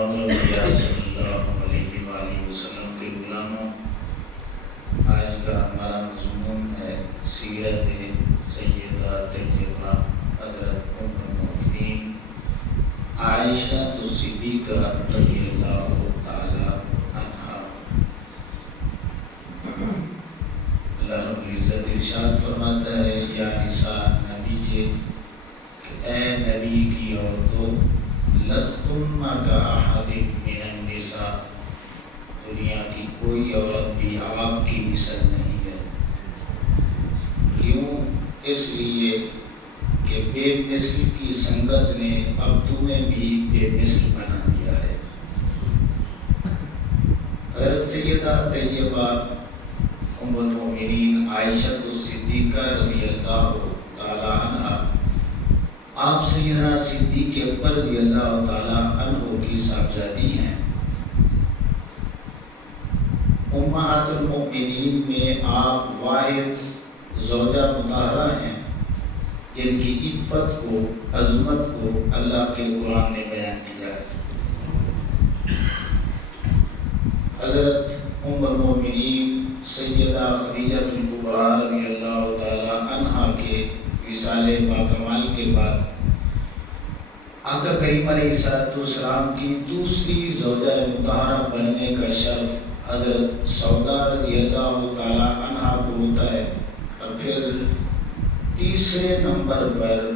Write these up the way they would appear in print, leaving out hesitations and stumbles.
الانبیاء صلی اللہ علیہ وآلہ وسلم کے غلاموں، آج کا ہمارا مضمون ہے سیرت سیدہ طیبہ حضرت ام المؤمنین عائشہ صدیقہ رضی اللہ تعالی عنہا۔ اللہ رب العزت ارشاد فرماتا ہے، یا نساء نبی، اے نبی کی عورتوں، لستن کاحد من النساء، دنیا کی کوئی عورت بھی آپ کی مثل نہیں ہے۔ کیوں؟ اس لیے کہ بے مثل کی سنگت نے اب تمہیں بھی بے مثل بنا دیا ہے۔ حضرت سیدہ طیبہ ام المؤمنین عائشہ صدیقہ رضی اللہ تعالی عنہا آپ سیدنا صدیق اکبر رضی اللہ تعالی عنہ کی صاحبزادی ہیں۔ امہات المؤمنین میں آپ واحد زوجہ مطہرہ ہیں جن کی عفت کو، عظمت کو اللہ کے قرآن نے بیان کیا ہے۔ حضرت ام المؤمنین سیدہ خدیجہ کبریٰ رضی اللہ تعالی عنہا کے وصال باکمال کے بعد آقا کریم علیہ السلام کی دوسری زوجہ مطہرہ بننے کا شرف حضرت سودا رضی اللہ تعالی عنہا کو ہوتا ہے، اور پھر تیسرے نمبر پر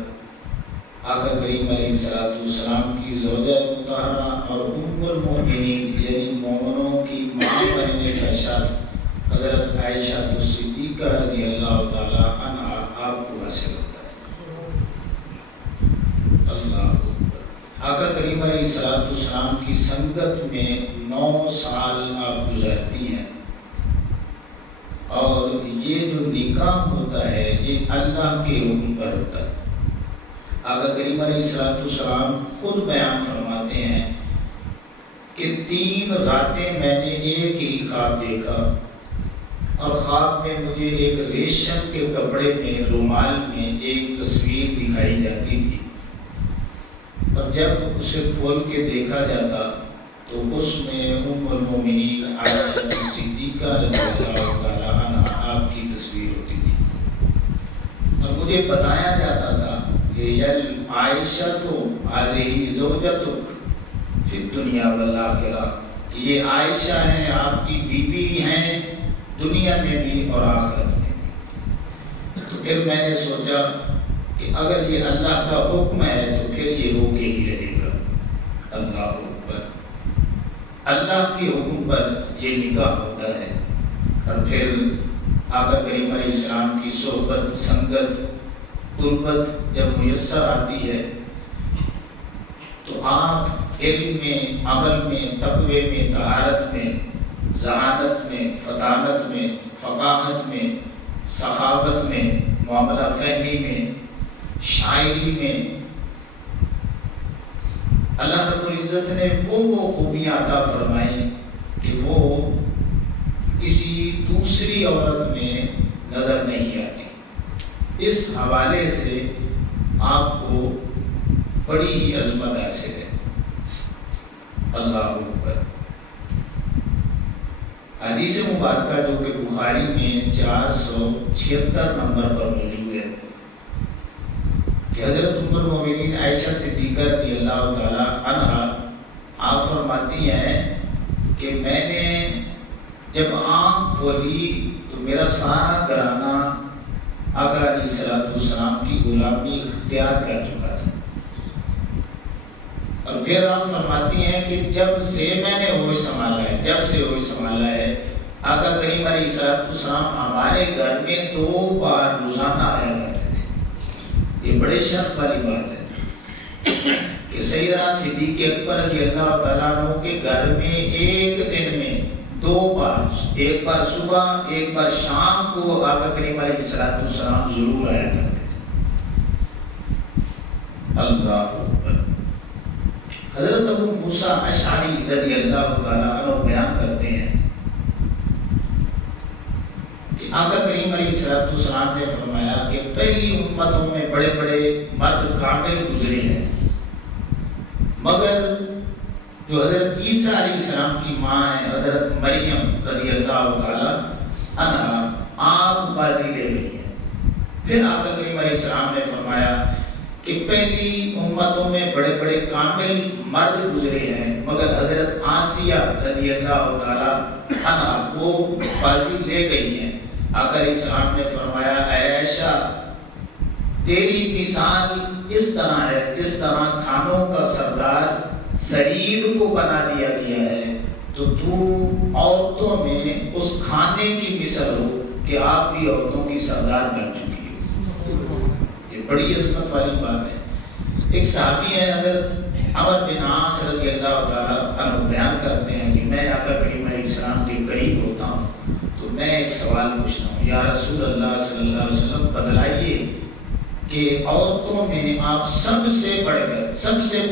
آقا کریم علیہ السلام کی زوجہ مطہرہ اور ام المؤمنین یعنی مومنوں کی ماں بننے کا شرف حضرت عائشہ صدیقہ رضی اللہ تعالی عنہا آپ کو حاصل ہوتا ہے۔ اللہ آقا کریم علیہ السلام کی سنگت میں 9 سال آپ گزارتی ہیں، اور یہ جو نکاح ہوتا ہے یہ اللہ کے حکم پر ہوتا ہے۔ آقا کریم علیہ السلام خود بیان فرماتے ہیں کہ 3 راتیں میں نے ایک ہی خواب دیکھا، اور خواب میں مجھے ایک ریشم کے کپڑے میں رومال میں ایک تصویر دکھائی جاتی تھی، اور جب اسے کھول کے دیکھا جاتا تو اس میں ام المؤمنین عائشہ صدیقہ رضی اللہ تعالی عنہا آپ کی تصویر ہوتی تھی، اور مجھے بتایا جاتا تھا کہ عائشہ تو ہذہ زوجتک فی الدنیا والآخرہ، یہ عائشہ ہیں، آپ کی بیوی ہیں دنیا میں بھی اور آخرت میں بھی۔ تو پھر میں نے سوچا کہ اگر یہ اللہ کا حکم ہے تو پھر یہ ہو کے ہی رہے گا۔ اللہ اکبر، اللہ کے حکم پر یہ نکاح ہوتا ہے۔ اور پھر آقا کریم علیہ السلام کی صحبت، سنگت، قربت جب میسر آتی ہے تو آپ علم میں، عمل میں، تقوی میں، طہارت میں، ذہانت میں، فطانت میں، فقاہت میں، سخاوت میں، معاملہ فہمی میں، شاعری میں اللہ رب العزت نے وہ خوبیاں عطا فرمائیں کہ وہ کسی دوسری عورت میں نظر نہیں آتی۔ اس حوالے سے آپ کو بڑی ہی عظمت حاصل ہے۔ اللہ اکبر۔ حدیث مبارکہ جو کہ بخاری میں 476 نمبر پر موجود ہے کہ حضرت ام المؤمنین عائشہ صدیقہ رضی اللہ تعالی عنہا آپ فرماتی ہیں کہ میں نے جب آنکھ کھولی تو میرا سارا گھرانہ آقا علیہ السلام کی غلامی اختیار کر چکا تھا۔ اور پھر آپ فرماتی ہیں کہ جب سے میں نے ہوش سنبھالا ہے آقا کریم علیہ السلام ہمارے گھر میں 2 بار روزانہ آیا کرتے تھے۔ یہ بڑے شرف والی بات ہے کہ سیدنا صدیق اکبر رضی اللہ تعالیٰ عنہ کے گھر میں ایک دن میں 2 بار، ایک بار صبح، ایک بار شام کو آقا کریم علیہ السلام ضرور آیا کرتے تھے۔ اللہ اکبر۔ حضرت ابو موسیٰ اشعری رضی اللہ تعالیٰ عنہ بیان کرتے ہیں کہ آقا کریم علیہ السلام نے فرمایا کہ پہلی امتوں میں بڑے بڑے مرد کامل گزرے ہیں، مگر جو حضرت عیسیٰ علیہ السلام کی ماں ہے حضرت مریم رضی اللہ تعالیٰ عنہا، آپ بازی لے گئی ہیں۔ پھر آقا کریم علیہ السلام نے فرمایا کہ پہلی امتوں میں بڑے بڑے کامل مرد گزرے ہیں، مگر حضرت آسیہ رضی اللہ تعالیٰ عنہا وہ بازی لے گئی ہیں۔ آقا علیہ السلام نے فرمایا اے عائشہ، تیری مثال اس طرح ہے جس طرح کھانوں کا سردار فرید کو بنا دیا گیا ہے، تو عورتوں میں اس کھانے کی مثل ہو کہ آپ بھی عورتوں کی سردار بن چکی ہو۔ یہ بڑی عظمت والی بات ہے۔ ایک صحابی ہے حضرت عمر بن عاص رضی اللہ تعالیٰ عنہ بیان کرتے ہیں کہ میں آقا کریم علیہ السلام کے قریب ہوتا ہوں تو میں ایک سوال پوچھتا ہوں، یا رسول اللہ صلی اللہ علیہ وسلم بتلائیے کہ عورتوں میں آپ سب سے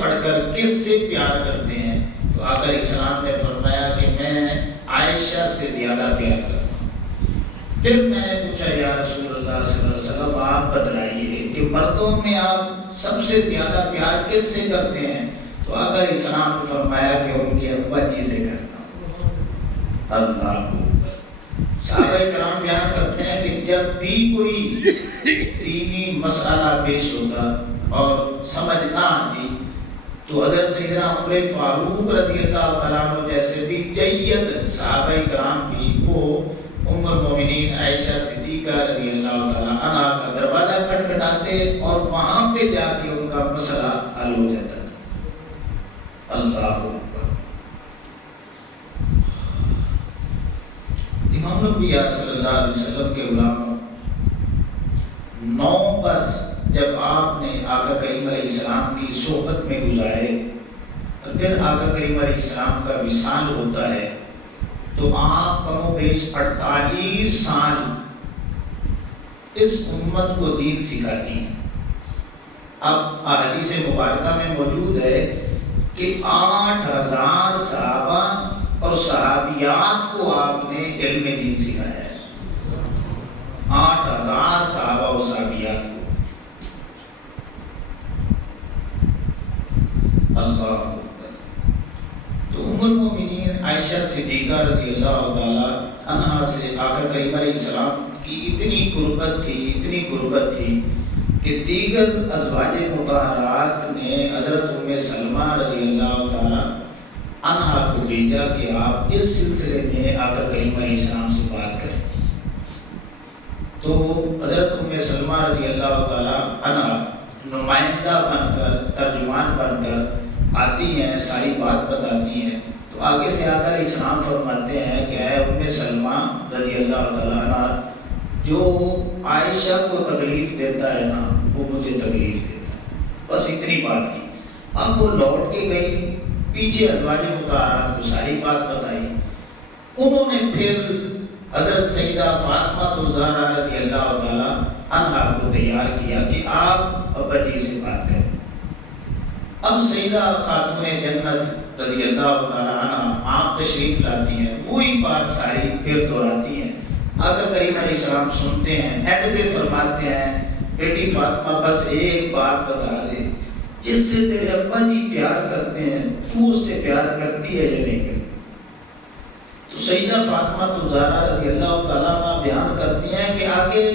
بڑھ کر کس سے پیار کرتے ہیں؟ تو آقا علیہ السلام نے فرمایا کہ میں عائشہ سے زیادہ پیار کرتا ہوں۔ پھر میں نے پوچھا یا رسول اللہ صلی اللہ علیہ وسلم آپ بتلائیے کہ مردوں میں آپ سب سے زیادہ پیار کس سے کرتے ہیں؟ تو آقا علیہ السلام نے فرمایا کہ ان کے ابا جی سے کرتا ہوں۔ اللہ، صحابہ کرام بیان کرتے ہیں کہ جب بھی کوئی دینی مسئلہ پیش ہوتا اور سمجھ نہ آتی تو حضرت سیدنا عمر فاروق رضی اللہ تعالیٰ عنہ جیسے بھی جید صحابہ کرام بھی وہ ام المومنین عائشہ صدیقہ رضی اللہ تعالیٰ عنہا کا دروازہ کھٹکھٹاتے اور وہاں پہ جا کے ان کا مسئلہ حل ہو جاتا تھا۔ اللہ اکبر۔ امام انبیاء صلی اللہ علیہ وسلم کے غلاموں 9 برس جب آپ نے آقا کریم علیہ السلام کی صحبت میں گزارے اور پھر آقا کریم علیہ السلام کا وصال ہوتا ہے تو آپ کم و بیش 48 سال اس امت کو دین سکھاتی ہیں۔ اب احادیث مبارکہ میں موجود ہے کہ 8000 صحابہ اور صحابیات کو آپ نے علم دین سکھایا ہے۔ 8000 صحابہ اور صحابیات کو۔ اللہ اکبر۔ تو ام المومنین عائشہ صدیقہ رضی اللہ تعالی عنہا سے آقا کریم علیہ السلام کی اتنی قربت تھی کہ دیگر ازواج مطہرات نے حضرت ام سلمہ رضی اللہ تعالی عنہا کو بھیجا کہ آپ اس سلسلے میں آقا کریم علیہ السلام سے بات کریں۔ تو حضرت ام سلمہ رضی اللہ تعالی عنہا نمائندہ بن کر، ترجمان بن کر آتی ہیں، ساری بات بتاتی ہیں۔ تو آگے سے آقا علیہ السلام فرماتے ہیں کہ اے ام سلمہ رضی اللہ تعالی عنہا، جو عائشہ کو تکلیف دیتا ہے نا وہ مجھے تکلیف دیتا ہے۔ بس اتنی بات کی۔ اب وہ لوٹ کے گئی، پیچھے ازواج مطہرات کو ساری بات بتائی۔ انہوں نے پھر حضرت سیدہ فاطمہ الزہرا رضی اللہ تعالی عنہا کو تیار کیا کہ آپ ابا جی سے بات کریں۔ اب سیدہ خاتون جنت رضی اللہ تعالی عنہا آپ تشریف لاتی ہیں، وہی بات ساری پھر دہراتی ہیں۔ آقا کریم علیہ السلام سنتے ہیں، اینڈ پہ فرماتے ہیں بیٹی فاطمہ بس ایک بات بتا دے، جس سے تیرے ابا جی پیار کرتے ہیں تو اس سے پیار کرتی ہے یا نہیں کرتی؟ تو سیدہ فاطمہ الزہرا رضی اللہ تعالیٰ عنہ بیان کرتی ہیں کہ آگے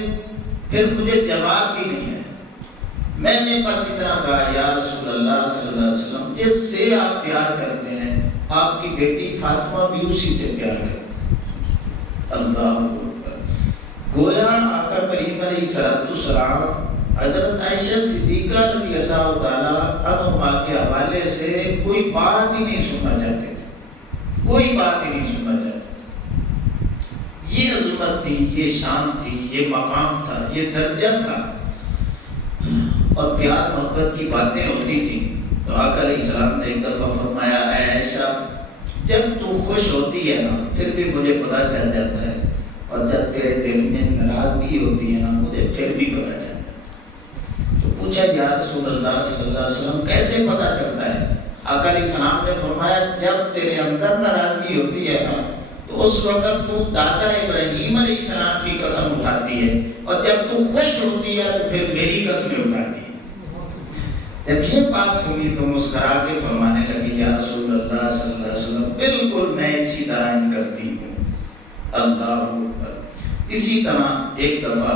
پھر مجھے جواب بھی نہیں ہے، میں نے بس اتنا کہا یا رسول اللہ صلی اللہ علیہ وسلم جس سے آپ پیار کرتے ہیں آپ کی بیٹی فاطمہ بھی اسی سے پیار کرتی ہے۔ اللہ اکبر۔ گویا آقا کریم علیہ السلام حضرت عائشہ صدیقہ رضی اللہ تعالیٰ عنہا کے حوالے سے کوئی بات ہی نہیں سننا چاہتے تھے، کوئی بات ہی نہیں سننا چاہتے تھے۔ یہ عظمت تھی، یہ شان تھی، یہ مقام تھا، یہ درجہ تھا، اور پیار محبت کی باتیں ہوتی تھیں۔ تو آقا علیہ السلام نے ایک دفعہ فرمایا اے عائشہ، جب تو خوش ہوتی ہے نا پھر بھی مجھے پتہ چل جاتا ہے، اور جب تیرے دل میں ناراضگی ہوتی ہے نا مجھے پھر بھی پتہ چلتا ہے۔ تو پوچھا یا رسول اللہ صلی اللہ علیہ وسلم کیسے پتہ چلتا ہے؟ آقا علیہ السلام نے فرمایا جب تیرے اندر ناراضگی ہوتی ہے نا تو اس وقت تو دادا ابراہیم علیہ السلام کی قسم اٹھاتی ہے، اور جب تو خوش ہوتی ہے تو پھر میری قسمیں اٹھاتی ہے۔ جب یہ بات سنی تو مسکرا کے فرمانے لگی یا رسول اللہ صلی اللہ علیہ وسلم بالکل میں اسی طرح ہی کرتی ہوں، اللہ اکبر۔ اسی طرح ایک دفعہ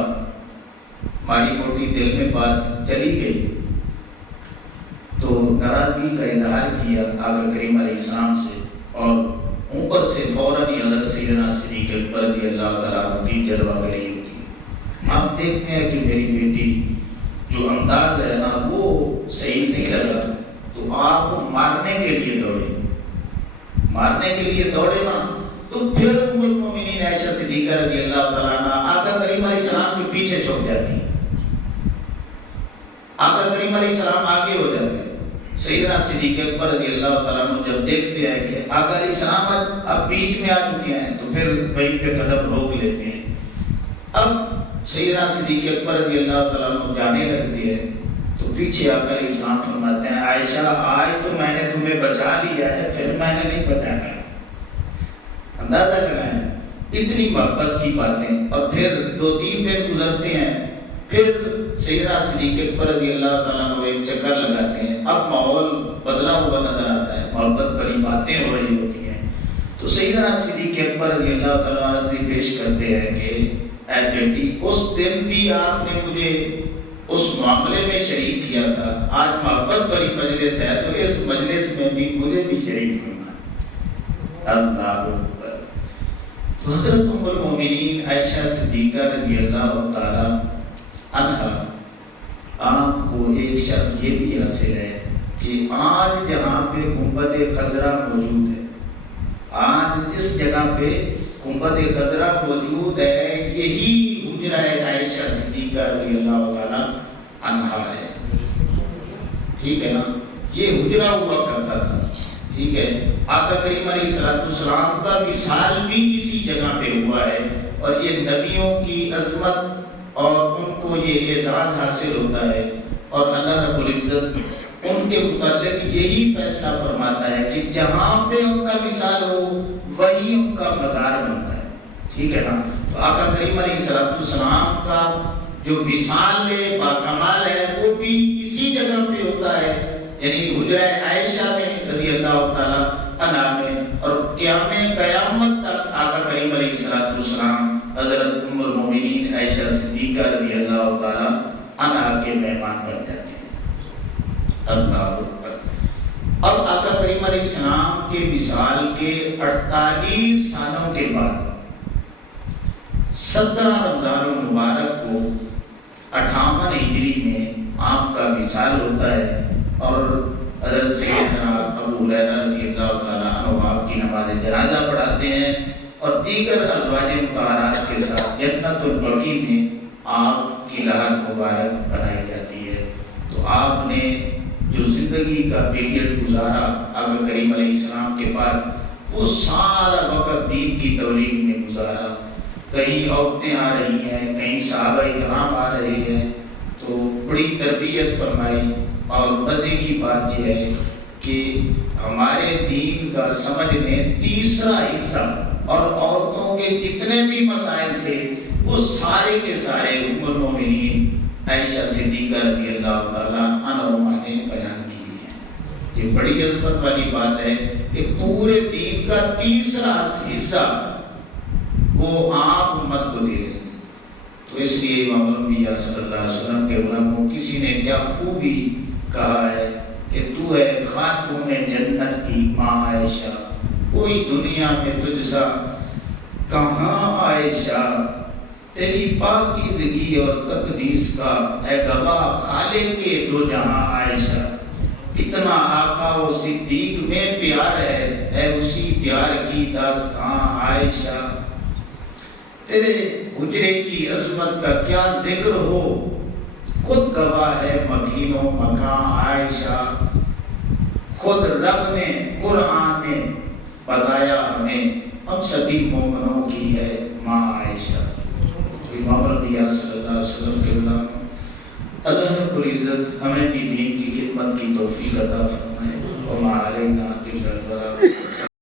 ہماری موٹی دل میں بات چلی گئی تو ناراضگی کا اظہار کیا آقا کریم علیہ السلام سے، اور اوپر سے فوراً ہی حضرت سیدنا صدیق اکبر رضی اللہ تعالیٰ عنہ کی جلوہ گری ہوتی ہے۔ آپ دیکھتے ہیں کہ میری بیٹی جو انداز ہے نا وہ صحیح نہیں لگا تو آپ کو مارنے کے لیے دوڑے نا، تو پھر ام المومنین عائشہ صدیقہ رضی اللہ تعالیٰ عنہ آقا کریم علیہ السلام کے پیچھے چھپ جاتی ہیں، آقا کریم علیہ السلام آگے ہو جاتے ہیں۔ سیدنا صدیق اکبر رضی اللہ تعالیٰ عنہ جب دیکھتے ہیں کہ آقا علیہ السلام اب بیچ میں آ چکے ہیں تو پھر وہیں پہ قدم روک لیتے ہیں۔ اب سیدنا صدیق اکبر رضی اللہ تعالیٰ عنہ جانے لگتے ہیں تو پیچھے آقا علیہ السلام فرماتے ہیں عائشہ آج تو میں نے تمہیں بچا لیا ہے، پھر میں نے نہیں بچانا۔ اندازہ کریں اتنی محبت کی باتیں، اور پھر 2-3 دن گزرتے ہیں، پھر سیدنا صدیق اکبر رضی اللہ تعالیٰ عنہ ایک چکر لگاتے ہیں، اب ماحول بدلا ہوا نظر آتا ہے، محبت بڑی باتیں ہو رہی ہوتی ہیں، تو سیدنا صدیق اکبر رضی اللہ تعالیٰ عنہ سے پیش کرتے ہیں کہ اے بیٹی اس دن بھی آپ نے مجھے اس معاملے میں شریک کیا تھا، آج محبت بڑی مجلس ہے تو اس مجلس میں بھی مجھے بھی شریک ہونا۔ اللہ اکبر۔ تو حضرت ام المومنین عائشہ صدیقہ رضی اللہ تعالیٰ عنہ آپ کو ایک شرف یہ بھی حاصل ہے کہ آج جہاں پہ گنبد خضرا موجود ہے، آج جس جگہ پہ گنبد خضرا موجود ہے یہی حجرہ عائشہ صدیقہ رضی اللہ تعالیٰ عنہ ہے، ٹھیک ہے نا، یہ حجرہ ہوا کرتا تھا، ٹھیک ہے۔ آقا کریم علیہ السلام کا وصال بھی اسی جگہ پہ ہوا ہے، اور یہ نبیوں کی عظمت اور ان کو یہ اعزاز حاصل ہوتا ہے، اور اللہ رب العزت ان کے متعلق یہی فیصلہ فرماتا ہے کہ جہاں پہ ان کا وصال ہو وہی ان کا مزار بنتا ہے، ٹھیک ہے نا۔ تو آقا کریم علیہ السلام کا جو وصال باکمال ہے وہ بھی اسی جگہ پہ ہوتا ہے، یعنی حجرہ عائشہ میں رضی اللہ تعالیٰ عنہ میں، اور قیامت تک آقا کریم علیہ السلام حضرت ام المومنین عائشہ صدیقہ رضی اللہ تعالیٰ عنہ کے مہمان بن جاتے ہیں۔ اللہ اکبر۔ اب آقا کریم علیہ السلام کے وصال کے 48 سالوں کے بعد 17 رمضان المبارک کو 58 ہجری میں آپ کا وصال ہوتا ہے، اور حضرت سیدنا ابو ہریرہ رضی اللہ تعالیٰ عنہ آپ کی نماز جنازہ پڑھاتے ہیں، اور دیگر ازواج مطہرات کے ساتھ جنت البقیع میں آپ کی لحد مبارک بنائی جاتی ہے۔ تو آپ نے جو زندگی کا پیریڈ گزارا آقا کریم علیہ السلام کے بعد، وہ سارا وقت دین کی تبلیغ میں گزارا، کہیں عورتیں آ رہی ہیں، کہیں صحابہ کرام آ رہے ہیں، تو بڑی تربیت فرمائی۔ اور مزے کی بات یہ ہے کہ ہمارے دین کا سمجھ میں تیسرا حصہ اور عورتوں کے جتنے بھی مسائل تھے وہ سارے کے سارے ام المومنین عائشہ صدیقہ رضی اللہ تعالیٰ عنہا نے بیان کی ہے۔ یہ بڑی عظمت والی بات ہے کہ پورے دین کا تیسرا حصہ وہ آپ امت کو دے رہے ہیں۔ تو اس لیے امام الانبیاء صلی اللہ علیہ وسلم کے علماء کسی نے کیا خوبی کہا ہے کہ تو ہے خاتون جنت کی ماں عائشہ، کوئی دنیا میں تجھ سا کہاں عائشہ، تیری پاکیزگی اور تقدیس کا اے گواہ خالق کے دو جہاں عائشہ، کتنا آقا و صدیق میں پیار ہے اسی پیار کی داستان عائشہ، تیرے حجرے کی عظمت کا کیا ذکر ہو، خود گواہ ہے مکین و مکان عائشہ، خود رب نے قرآن میں بتایا ہمیں ہم سبھی مومنوں کی ہے ماں عائشہ۔ امام الانبیاء صلی اللہ علیہ وسلم کے علماء اللہ رب العزت ہمیں بھی دین کی خدمت کی توفیق عطا فرمائے، وما علینا الا البلاغ۔